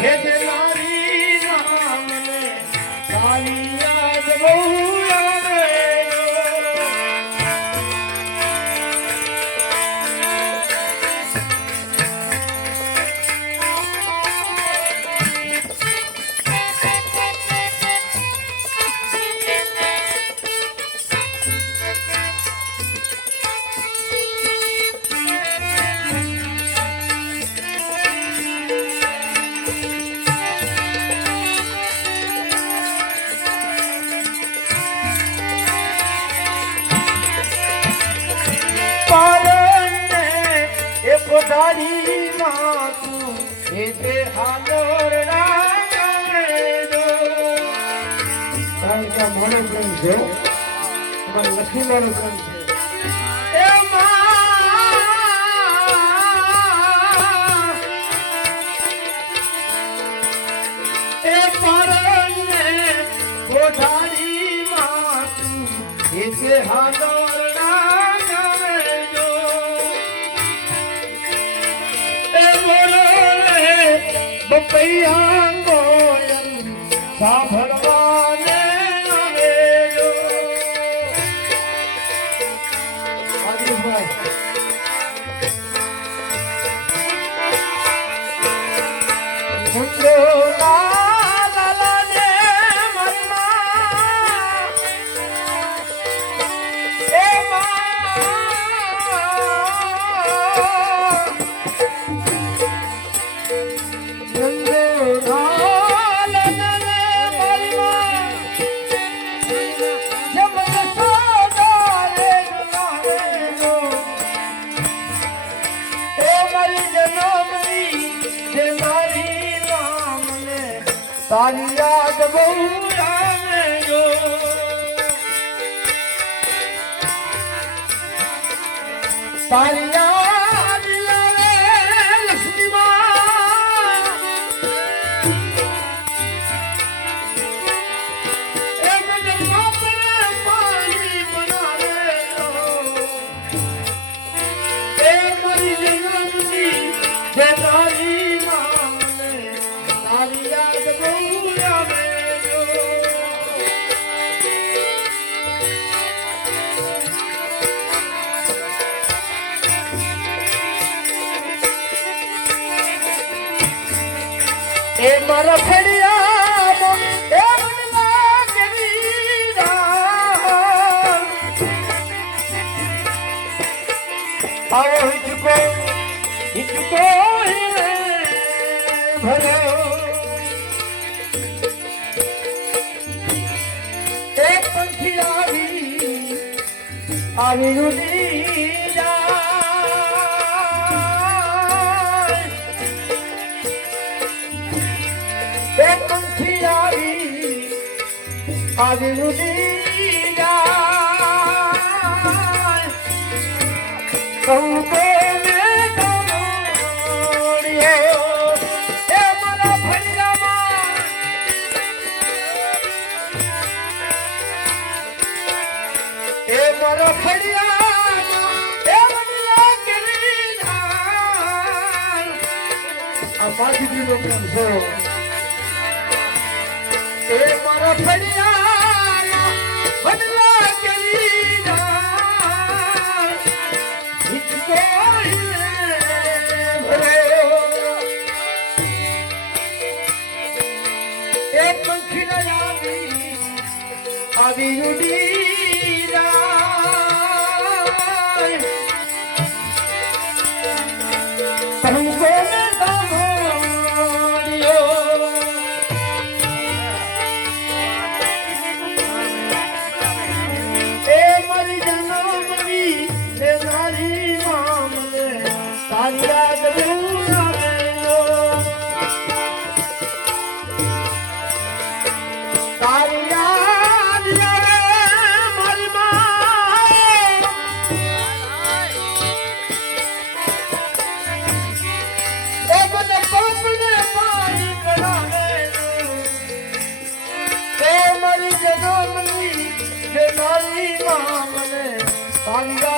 Gente પોઢાડી માં તું એ તે કારણ કે માનવ ગ્રંથ છે અમારે લખીલાનો ગ્રંથ છે. એ માં એ પરને પોઢાડી માં એ તે હાલોર બપૈયા ગોયલ સાંભળવાને આવેલો તારી યાદ બહુ આવે જો તારી એ મારા ફળિયામાં એ મને લાગેલી રાહ. આવો આવી આવી મને લાગેલી ધાર. આ પાઠીજીનો ગ્રંથ છે એ મારા ફળિયામાં આવી পাঙ্গা